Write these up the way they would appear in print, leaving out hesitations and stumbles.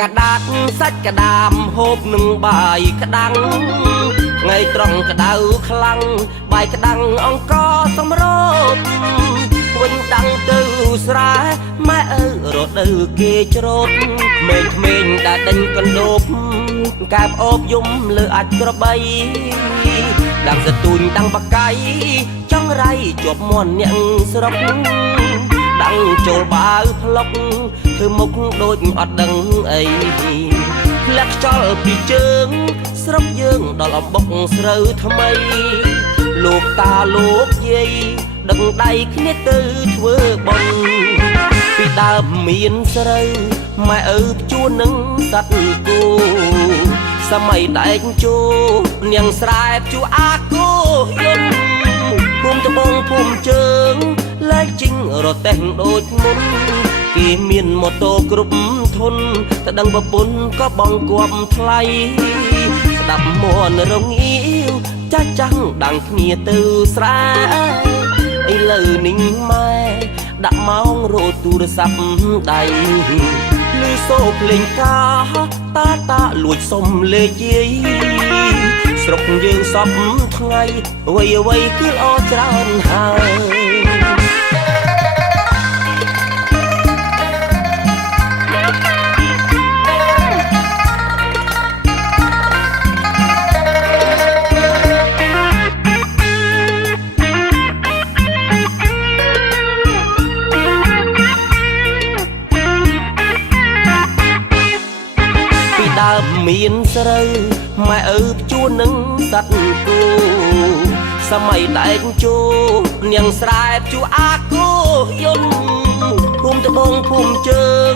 กระดาษសាច់กระដាមហូបនឹងបាយក្តាំងថ្ងៃត្រង់ក្តៅខ្លាំងបាយក្តាំងអង្គសម្រូបវិញដាំងទៅស្រែម៉ែឪរដូវគេច្រូតក្មេងៗដែលដេញកណ្ដូបកែបអូបយំលើអាចក្របីដាំងសទូញដាំងបកាយចង់រៃជាប់មន់អ្នកស្រុកដាំងចូលបាវផ្លុកធ្វើមុខដូចអត់ដឹងអីផ្លាក់ខ្យល់ពីជើងស្រុកយើងដល់អំបុកស្រូវថ្មីលោកតាលោកយាយដឹងដៃគ្នាទៅធ្វើបុណ្យពីដើមមានស្រូវម៉ែឪព្យួរនឹងសត្វគោសម័យដែកជោនាងស្រែព្យួរអាគោយំភូមិត្បូងភូមិជើងលែងជីងរទេះដូចមុនគេមានម៉ូតូគ្រប់ធនតែដឹងប្រពន្ធក៏បងគប់ថ្លៃស្ដាប់មន់រងាវចាស់ចាំងដាំងគ្នាទៅស្រែឥឡូវនេះម៉ែដាក់ម៉ោងរោទូរស័ព្ទដៃលឺសូរភ្លេងការតាលួចសុំលេខយាយស្រុកយើងសពថ្ងៃអ្វីគឺល្អច្រើនហើយដើមមានស្រូវម៉ែឪព្យួរនឹងសត្វគោសម័យដែកជោនាងស្រែព្យួរអាគោយំភូមិត្បូងភូមិជើង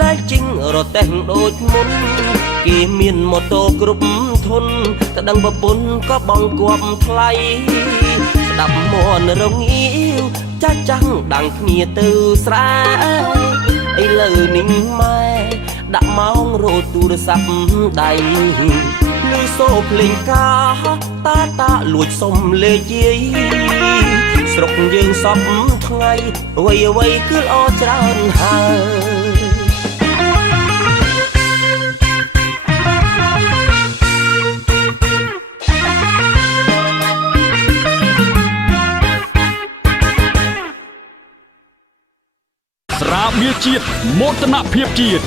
លែងជីងរទេះដូចមុនគេមានម៉ូតូគ្រប់ធនតែដឹងប្រពន្ធក៏បងគប់ថ្លៃស្ដាប់មន់រងាវចាស់ចាំងដាំងគ្នាទៅស្រែឥឡូវនេះម៉ែដាក់ម៉ោងរោទូរស័ព្ទដៃលឺសូរភ្លេងការតាលួចសុំលេខយាយស្រុកយើងសពថ្ងៃអ្វីគឺល្អច្រើនហើយស្រាបៀរជាតិមោទនភាពជាតិ